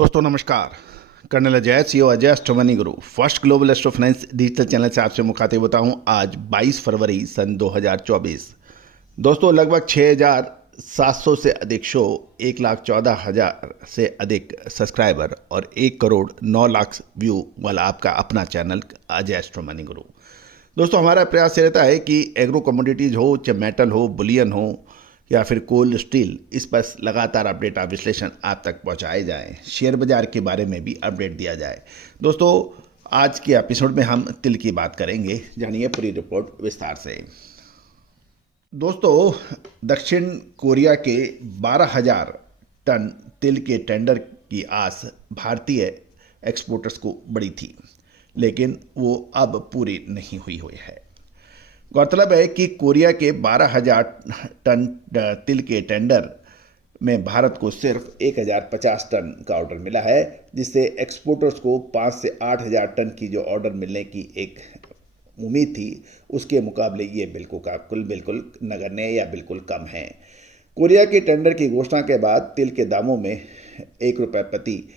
दोस्तों नमस्कार। Colonel Ajay CO Ajay astro money guru first global astro finance digital channel से आपसे मुखातिब होता हूं। आज 22 फरवरी सन 2024। दोस्तों लगभग 6,700 से अधिक शो, 1,14,000 से अधिक सब्सक्राइबर और 1 करोड़ 9 लाख व्यू वाला आपका अपना चैनल अजय एस्ट्रो मनी गुरु। दोस्तों हमारा प्रयास ये रहता है कि एग्रो कमोडिटीज़ हो, चाहे मेटल हो, बुलियन हो या फिर कोल स्टील, इस पर लगातार अपडेट और विश्लेषण आप तक पहुंचाए जाएं। शेयर बाजार के बारे में भी अपडेट दिया जाए। दोस्तों आज के एपिसोड में हम तिल की बात करेंगे, जानिए पूरी रिपोर्ट विस्तार से। दोस्तों दक्षिण कोरिया के 12,000 टन तिल के टेंडर की आस भारतीय एक्सपोर्टर्स को बड़ी थी, लेकिन वो अब पूरी नहीं हुई है। गौरतलब है कि कोरिया के 12,000 टन तिल के टेंडर में भारत को सिर्फ 1,050 टन का ऑर्डर मिला है, जिससे एक्सपोर्टर्स को 5 से 8,000 टन की जो ऑर्डर मिलने की एक उम्मीद थी, उसके मुकाबले ये बिल्कुल नगण्य या बिल्कुल कम है। कोरिया के टेंडर की घोषणा के बाद तिल के दामों में ₹1 प्रति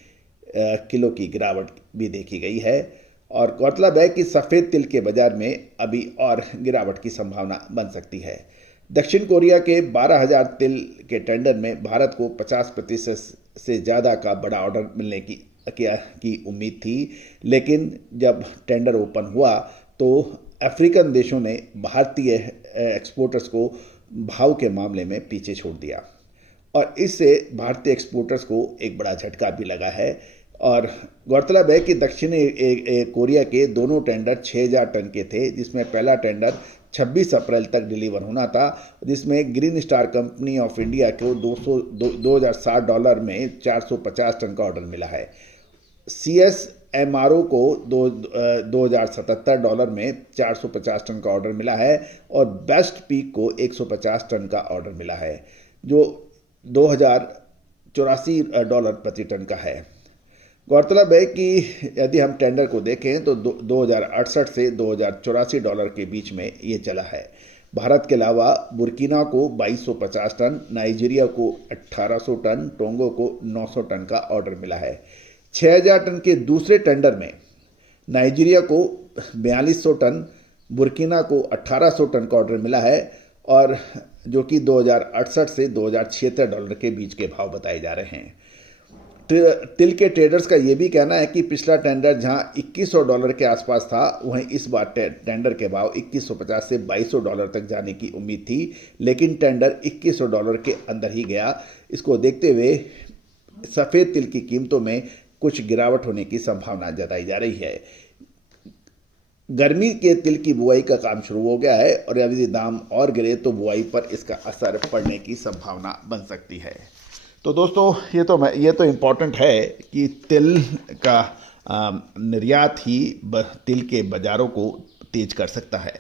किलो की गिरावट भी देखी गई है और गौरतलब है कि सफ़ेद तिल के बाजार में अभी और गिरावट की संभावना बन सकती है। दक्षिण कोरिया के 12,000 तिल के टेंडर में भारत को 50% से ज़्यादा का बड़ा ऑर्डर मिलने की उम्मीद थी, लेकिन जब टेंडर ओपन हुआ तो अफ्रीकन देशों ने भारतीय एक्सपोर्टर्स को भाव के मामले में पीछे छोड़ दिया और इससे भारतीय एक्सपोर्टर्स को एक बड़ा झटका भी लगा है। और गौरतलब है कि दक्षिणी कोरिया के दोनों टेंडर 6,000 टन के थे, जिसमें पहला टेंडर 26 अप्रैल तक डिलीवर होना था, जिसमें green star company of India को $2,060 में 450 टन का ऑर्डर मिला है। CSMRO को $2,077 में 450 टन का ऑर्डर मिला है और बेस्ट पीक को 150 टन का ऑर्डर मिला है, जो $2,084 प्रति टन का है। गौरतलब है कि यदि हम टेंडर को देखें तो 2,068 से $2,084 के बीच में ये चला है। भारत के अलावा बुर्किना को 2,250 टन, नाइजीरिया को 1,800 टन, टोंगो को 900 टन का ऑर्डर मिला है। 6,000 टन के दूसरे टेंडर में नाइजीरिया को 4,200 टन, बुर्किना को 1,800 टन का ऑर्डर मिला है और जो कि $2,068 से $2,076 के बीच के भाव बताए जा रहे हैं। तिल के ट्रेडर्स का ये भी कहना है कि पिछला टेंडर जहां $2,100 के आसपास था, वहीं इस बार टेंडर के भाव 2,150 से $2,200 तक जाने की उम्मीद थी, लेकिन टेंडर $2,100 के अंदर ही गया। इसको देखते हुए सफ़ेद तिल की कीमतों में कुछ गिरावट होने की संभावना जताई जा रही है। गर्मी के तिल की बुआई का काम शुरू हो गया है और यदि दाम और गिरे तो बुआई पर इसका असर पड़ने की संभावना बन सकती है। तो दोस्तों ये तो इम्पॉर्टेंट है कि तिल का निर्यात ही तिल के बाज़ारों को तेज कर सकता है।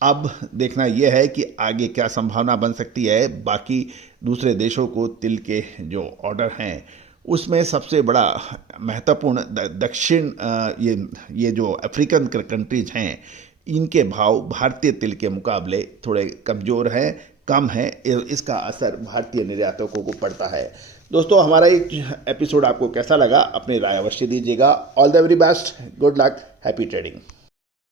अब देखना यह है कि आगे क्या संभावना बन सकती है। बाकी दूसरे देशों को तिल के जो ऑर्डर हैं उसमें सबसे बड़ा महत्वपूर्ण दक्षिण ये जो अफ्रीकन कंट्रीज हैं, इनके भाव भारतीय तिल के मुकाबले थोड़े कमज़ोर हैं, कम है। इसका असर भारतीय निर्यातकों को पड़ता है। दोस्तों हमारा ये एपिसोड आपको कैसा लगा, अपनी राय अवश्य दीजिएगा। All the very best, good luck, happy trading.